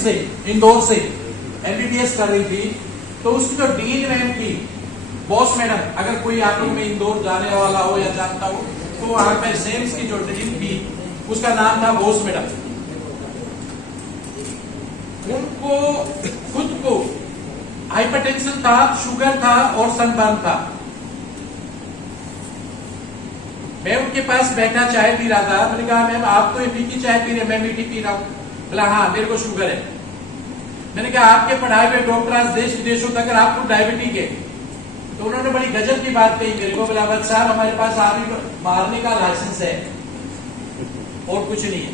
से, इंदौर से MBBS कर रही थी, तो उसकी जो डीन मैम थी, बॉस मैडम, अगर कोई आप लोग में इंदौर जाने वाला हो या जानता हो, तो वहां पे सेम्स की जो डीन थी उसका नाम था बॉस मैडम। उनको खुद को हाइपरटेंशन था, शुगर था और सनबर्न था। मैं उनके पास बैठा चाय पी रहा था, मैंने कहा मैम आप तो फीकी चाय पी रहे, मैं मीठी पी रहा हूं। बोला हाँ मेरे को शुगर है। मैंने कहा आपके पढ़ाए हुए डॉक्टर आज देश विदेशों तक आपको डायबिटीज है। तो उन्होंने बड़ी गजब की बात कही मेरे को, बोला बस साहब हमारे पास आदमी मारने का लाइसेंस है और कुछ नहीं है।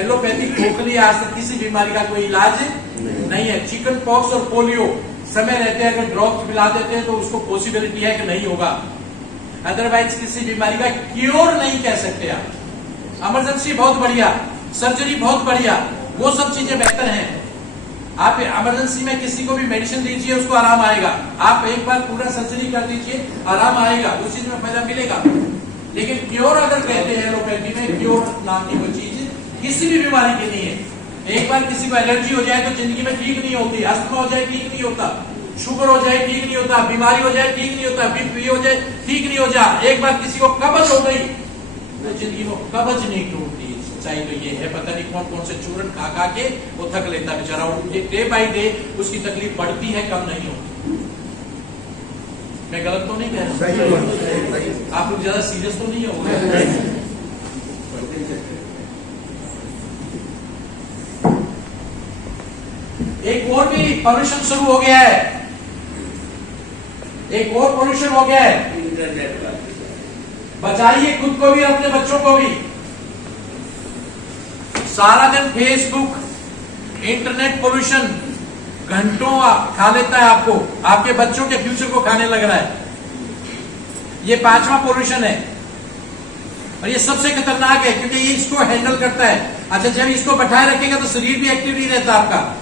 एलोपैथिक खोखली आज तक किसी बीमारी का कोई इलाज नहीं है। चिकन पॉक्स और पोलियो समय रहते अगर ड्रॉप पिला देते हैं तो उसको पॉसिबिलिटी है कि नहीं होगा, अदरवाइज किसी बीमारी का क्योर नहीं कह सकते आप। इमरजेंसी बहुत बढ़िया, सर्जरी बहुत बढ़िया, वो सब चीजें बेहतर हैं। आप इमरजेंसी में किसी को भी मेडिसिन दीजिए उसको आराम आएगा, आप एक बार पूरा सर्जरी कर दीजिए आराम आएगा, उस चीज में फायदा मिलेगा। लेकिन क्योर अगर कहते हैं एलोपैथी में, क्योर नाम की कोई चीज किसी भी बीमारी की नहीं है। एक बार किसी को एलर्जी हो जाए तो जिंदगी में ठीक नहीं होती, अस्थमा हो जाए ठीक नहीं होता, शुगर हो जाए ठीक नहीं होता, बीमारी हो जाए ठीक नहीं होता, बीपी हो जाए ठीक नहीं हो जाए। एक बार किसी को कब्ज हो गई तो जिंदगी में कब्ज नहीं टूटती। सच्चाई तो ये है, पता नहीं कौन कौन से चूरन खा खा के वो थक लेता बेचारा, डे बाई डे उसकी तकलीफ बढ़ती है, कम नहीं होती। मैं गलत तो नहीं कह रहा, आप लोग ज्यादा सीरियस तो नहीं हो? एक और भी पॉल्यूशन शुरू हो गया है, एक और पॉल्यूशन हो गया है। बचाइए खुद को भी अपने बच्चों को भी। सारा दिन फेसबुक, इंटरनेट पॉल्यूशन घंटों खा लेता है आपको, आपके बच्चों के फ्यूचर को खाने लग रहा है। ये 5वां पॉल्यूशन है और ये सबसे खतरनाक है क्योंकि ये इसको हैंडल करता है। अच्छा जब इसको बैठाए रखेगा तो शरीर भी एक्टिव नहीं रहता आपका,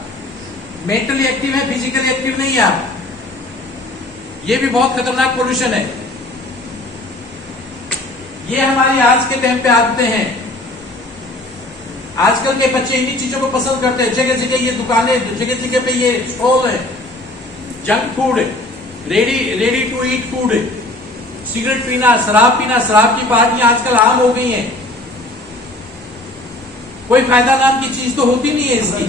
मेंटली एक्टिव है, फिजिकली एक्टिव नहीं है आप। ये भी बहुत खतरनाक पॉल्यूशन है। ये हमारी आज के टाइम पे आदतें हैं। आजकल के बच्चे इन्हीं चीजों को पसंद करते हैं। जगह जगह ये दुकानें, जगह जगह पे ये स्टॉल है, junk food, ready to eat food, cigarette पीना, शराब पीना, शराब की पार्टियां आजकल आम हो गई हैं। कोई फायदा नाम की चीज तो होती नहीं है इसकी।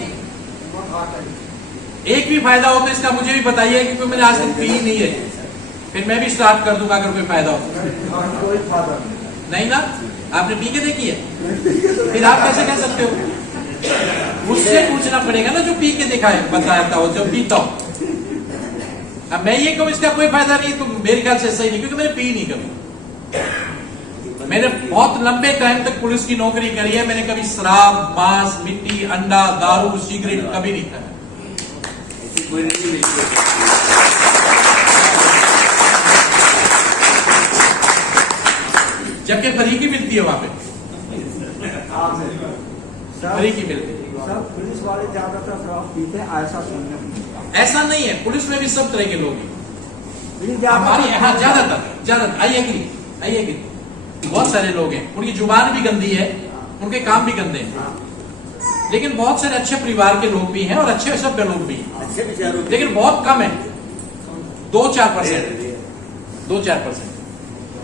एक भी फायदा हो तो इसका मुझे भी बताइए, क्योंकि मैंने आज तक पी ही नहीं है, फिर मैं भी स्टार्ट कर दूंगा अगर कोई फायदा हो। नहीं ना, आपने पी के देखी है, फिर आप कैसे कह सकते हो? उससे पूछना पड़ेगा ना जो पी के देखा है, बताता हो जो पीता हो। अब मैं ये कहूं इसका कोई फायदा नहीं तो मेरे ख्याल से सही नहीं, क्योंकि मैंने पी नहीं कभी। मैंने बहुत लंबे टाइम तक पुलिस की नौकरी करी है, मैंने कभी शराब, मांस, मिट्टी, अंडा, दारू, सिगरेट कभी नहीं खाया। जबकि फरीकी मिलती है वहां पे, फरीकी मिलती है। पुलिस वाले ज्यादातर शराब पीते हैं, ऐसा सुनने को मिलता है। ऐसा नहीं है, पुलिस में भी सब तरह के लोग हैं हमारे यहाँ, ज्यादातर आइए बहुत सारे लोग हैं, उनकी जुबान भी गंदी है, उनके काम भी गंदे हैं, लेकिन बहुत सारे अच्छे परिवार के लोग भी हैं और अच्छे सभ्य लोग भी हैं, लेकिन बहुत कम है, 2-4%।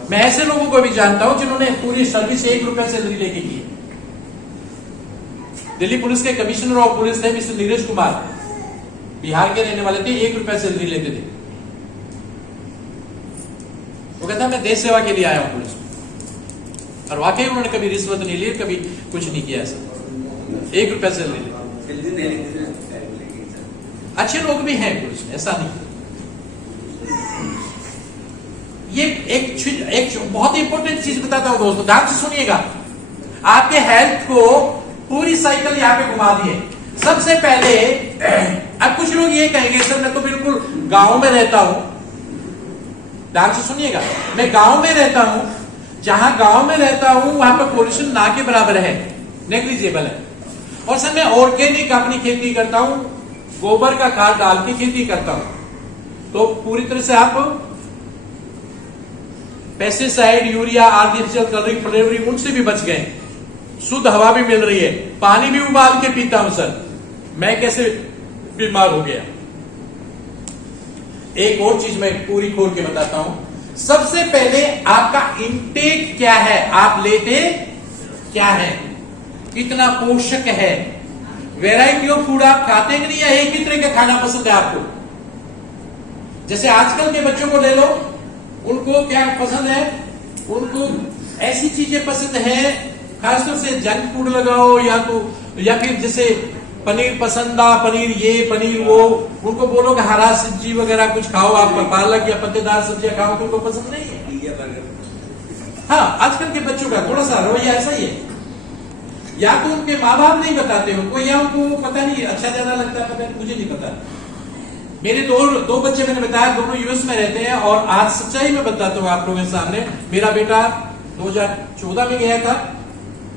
मैं ऐसे लोगों को भी जानता हूं जिन्होंने पूरी सर्विस 1 रुपए सैलरी लेके की। दिल्ली पुलिस के कमिश्नर ऑफ पुलिस थे मिस्टर नीरज कुमार, बिहार के रहने वाले थे, 1 रुपए सैलरी लेते थे। वो कहता मैं देश सेवा के लिए आया हूं पुलिस में, और वाकई उन्होंने कभी रिश्वत नहीं ली, कभी कुछ नहीं किया ऐसा, 1 रुपए सैलरी ले। अच्छे लोग भी हैं पुलिस में, ऐसा नहीं। ये एक बहुत इंपॉर्टेंट चीज बताता हूं दोस्तों, ध्यान से सुनिएगा। आपके हेल्थ को पूरी साइकिल यहाँ पे घुमा दिए। सबसे पहले, अब कुछ लोग ये कहेंगे सर मैं तो बिल्कुल गांव में रहता हूं, ध्यान से सुनिएगा, मैं गांव में रहता हूं, जहां गांव में रहता हूं वहां पर पोल्यूशन ना के बराबर है, नेग्लिजिबल है, और सर मैं ऑर्गेनिक अपनी खेती करता हूं, गोबर का खाद डाल के खेती करता हूं, तो पूरी तरह से आप pesticide, urea, artificial colouring, flavouring उनसे भी बच गए, शुद्ध हवा भी मिल रही है, पानी भी उबाल के पीता हूं सर, मैं कैसे बीमार हो गया। एक और चीज मैं पूरी खोल के बताता हूं। सबसे पहले आपका इंटेक क्या है, आप लेते क्या है, कितना पोषक है, वैरायटी ऑफ फूड आप खाते कि नहीं, या एक ही तरह का खाना पसंद है आपको। जैसे आजकल के बच्चों को ले लो, उनको क्या पसंद है, उनको ऐसी चीजें पसंद है, खासतौर से जंक फूड लगाओ या फिर जैसे पनीर पसंद आ, पनीर ये पनीर वो, उनको बोलो कि हरा सब्जी वगैरह कुछ खाओ, आप पालक या पत्तेदार सब्जियां खाओ, तो उनको पसंद नहीं है। हाँ, आजकल के बच्चों का थोड़ा सा रवैया ऐसा ही है। या तो उनके माँ बाप नहीं बताते उनको, या उनको पता नहीं, अच्छा ज्यादा लगता है, पता नहीं, मुझे नहीं पता। मेरे दो बच्चे मैंने बताया, दोनों यूएस में रहते हैं, और आज सच्चाई में बताता हूँ आप लोगों के सामने। मेरा बेटा 2014 में गया था,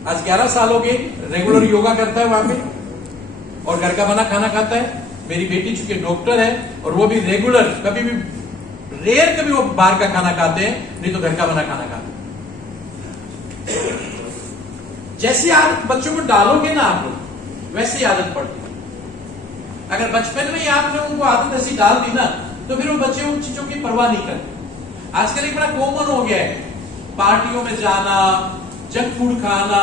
आज 11 साल हो गए, रेगुलर योगा करता है वहां पे और घर का बना खाना खाता है। मेरी बेटी चूंकि डॉक्टर है, और वो भी रेगुलर, कभी भी रेयर कभी वो बाहर का खाना खाते हैं, नहीं तो घर का बना खाना खाते हैं। जैसी आदत बच्चों को डालोगे ना आप लोग, वैसी आदत पड़ती है। अगर बचपन में ही आपने उनको आदत ऐसी डाल दी ना, तो फिर वो बच्चे उन चीजों की परवाह नहीं करते। आजकल एक बड़ा कॉमन हो गया है, पार्टियों में जाना, जंक फूड खाना।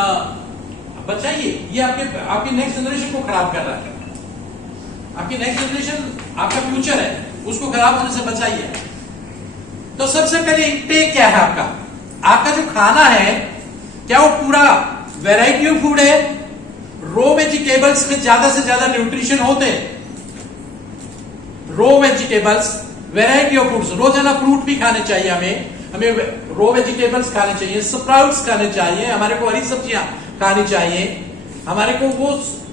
बचाइए, ये आपकी नेक्स्ट जनरेशन को खराब कर रहा है। आपकी नेक्स्ट जनरेशन आपका फ्यूचर है, उसको खराब होने से बचाइए। तो सबसे पहले इंटेक क्या है आपका जो खाना है, क्या वो पूरा वैरायटी ऑफ फूड है, रो वेजिटेबल्स में ज्यादा से ज्यादा न्यूट्रिशन होते हैं, रो वेजिटेबल्स, वैरायटी ऑफ फूड्स, रोजाना फ्रूट भी खाने चाहिए हमें रो वेजिटेबल्स खाने चाहिए, स्प्राउट्स खाने चाहिए, हमारे को हरी सब्जियां खानी चाहिए, हमारे को वो,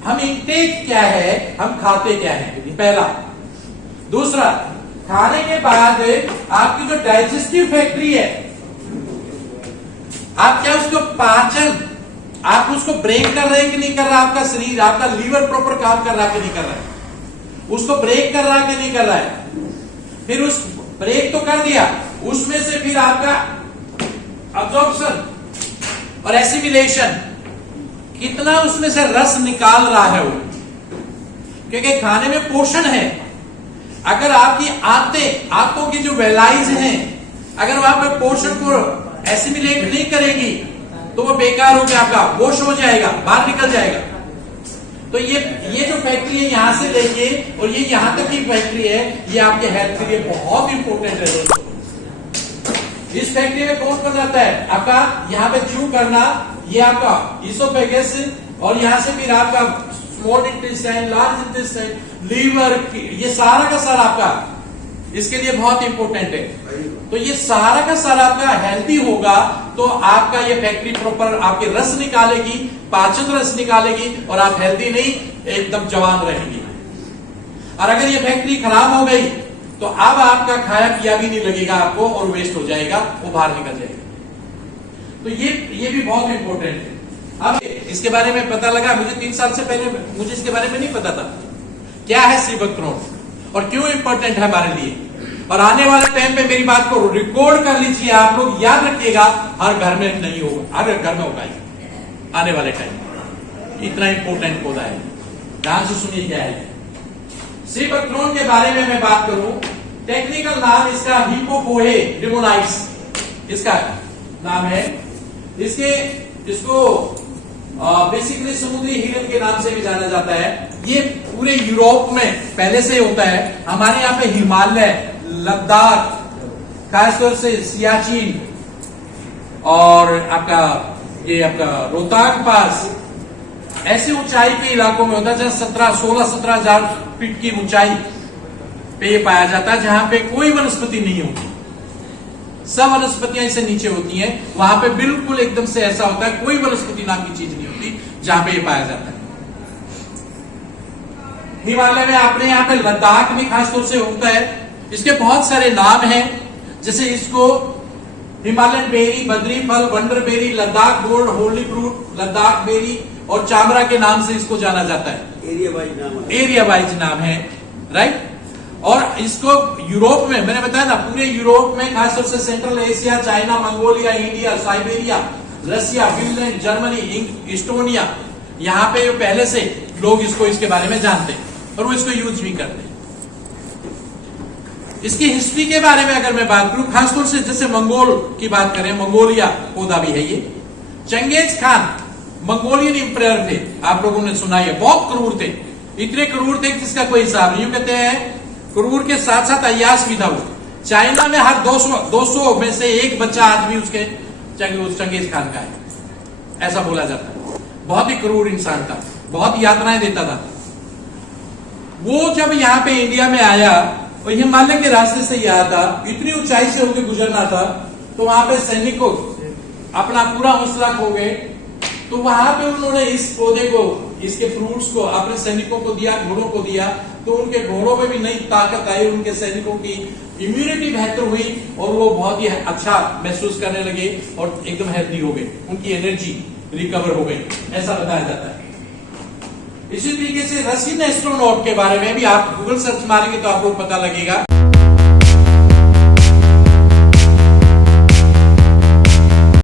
हम इंटेक क्या है, हम खाते क्या है, पहला। दूसरा, खाने के बाद आपकी जो डाइजेस्टिव फैक्ट्री है, आप क्या उसको पाचन, आप उसको ब्रेक कर रहे हैं कि नहीं कर रहा, आपका शरीर, आपका लीवर प्रॉपर काम कर रहा है कि नहीं कर रहा है, उसको ब्रेक कर रहा है कि नहीं कर रहा है। फिर उस ब्रेक तो कर दिया, उसमें से फिर आपका अब्जॉर्प्शन और एसिमिलेशन, कितना उसमें से रस निकाल रहा है वो, क्योंकि खाने में पोषण है। अगर आपकी आंतों की जो वेलाइज हैं, अगर वहां पर पोषण को एसिमिलेट नहीं करेगी, तो वो बेकार हो गया, आपका वॉश हो जाएगा, बाहर निकल जाएगा। तो ये जो फैक्ट्री है, यहां से लेके और ये यहां तक की फैक्ट्री है, ये आपके हेल्थ के लिए बहुत इंपॉर्टेंट है दोस्तों। इस फैक्ट्री में कौन बनाता है, आपका यहाँ पे च्यू करना, ये आपका इसोफेगस, और यहां से फिर आपका small intestine, large intestine, liver, ये सारा का सारा आपका इसके लिए बहुत इंपॉर्टेंट है। तो ये सारा का सारा आपका हेल्थी होगा, तो आपका ये फैक्ट्री प्रॉपर आपके रस निकालेगी, पाचन रस निकालेगी, और आप हेल्थी नहीं, एकदम जवान रहेंगे। और अगर ये फैक्ट्री खराब हो गई, तो अब आपका खाया पिया भी नहीं लगेगा आपको, और वेस्ट हो जाएगा, वो बाहर निकल जाएगा। तो ये भी बहुत इंपॉर्टेंट है। अब इसके बारे में पता लगा, मुझे 3 साल से पहले मुझे इसके बारे में नहीं पता था, क्या है सीबक्रोन और क्यों इंपॉर्टेंट है हमारे लिए। और आने वाले टाइम पे मेरी बात को रिकॉर्ड कर लीजिए, आप लोग याद रखिएगा, हर घर में नहीं होगा, हर घर में होगा आने वाले टाइम। इतना इंपॉर्टेंट पौधा है, ध्यान से सुनिए क्या है। सीबक्रोन के बारे में मैं बात करूं, टेक्निकल नाम इसका हिपोपोए रिमोनाइट्स, इसका नाम है। इसको बेसिकली समुद्री हिरन के नाम से भी जाना जाता है। ये पूरे यूरोप में पहले से होता है। हमारे यहाँ पे हिमालय, लद्दाख, खासतौर से सियाचिन और आपका रोहतांग पास, ऐसे ऊंचाई के इलाकों में होता है, जहां 16-17 हजार फीट की ऊंचाई पे ये पाया जाता है, जहां पे कोई वनस्पति नहीं होती, सब वनस्पतियां इससे नीचे होती हैं। वहां पे बिल्कुल एकदम से ऐसा होता है, कोई वनस्पति नाम की चीज नहीं होती जहां पे ये पाया जाता है। हिमालय में, अपने यहाँ पे लद्दाख में खासतौर से होता है। इसके बहुत सारे नाम हैं, जैसे इसको हिमालयन बेरी, बद्री फल, wonder berry, Ladakh gold, holy fruit, Ladakh berry और चामरा के नाम से इसको जाना जाता है। एरिया वाइज नाम है, राइट। और इसको यूरोप में, मैंने बताया ना, पूरे यूरोप में, खासतौर से Central Asia, China, Mongolia, India, Siberia, Russia, Finland, Germany, Estonia, यहाँ पे पहले से लोग इसको इसके बारे में जानते हैं और वो इसको यूज भी करते हैं। इसकी हिस्ट्री के बारे में अगर मैं बात करूं, खासतौर से जैसे मंगोल की बात करें, मंगोलिया पौधा भी है ये। चंगेज खान मंगोलियन इंपरर थे, आप लोगों ने सुना है, बहुत क्रूर थे, इतने क्रूर थे जिसका कोई हिसाब नहीं। कहते हैं क्रूर के साथ साथ अय्याश भी था वो। चाइना में हर 200 में से एक बच्चा आज भी उसके चंगेज खान का है, ऐसा बोला जाता है। बहुत ही क्रूर इंसान था, बहुत यातनाएं देता था वो। जब यहाँ पे इंडिया में आया और हिमालय के रास्ते से ही आया था, इतनी ऊंचाई से होकर गुजरना था, तो वहां पे सैनिकों अपना पूरा हौसला खो गए। तो वहां पे उन्होंने इस पौधे को, इसके फ्रूट्स को अपने सैनिकों को दिया, घोड़ों को दिया, तो उनके घोड़ों में भी नई ताकत आई, उनके सैनिकों की इम्यूनिटी बेहतर हुई और वो बहुत ही अच्छा महसूस करने लगे और एकदम हेल्दी हो गए, उनकी एनर्जी रिकवर हो गई, ऐसा बताया जाता है। इसी तरीके से रशियन एस्ट्रोनॉट के बारे में भी आप गूगल सर्च मारेंगे तो आपको पता लगेगा।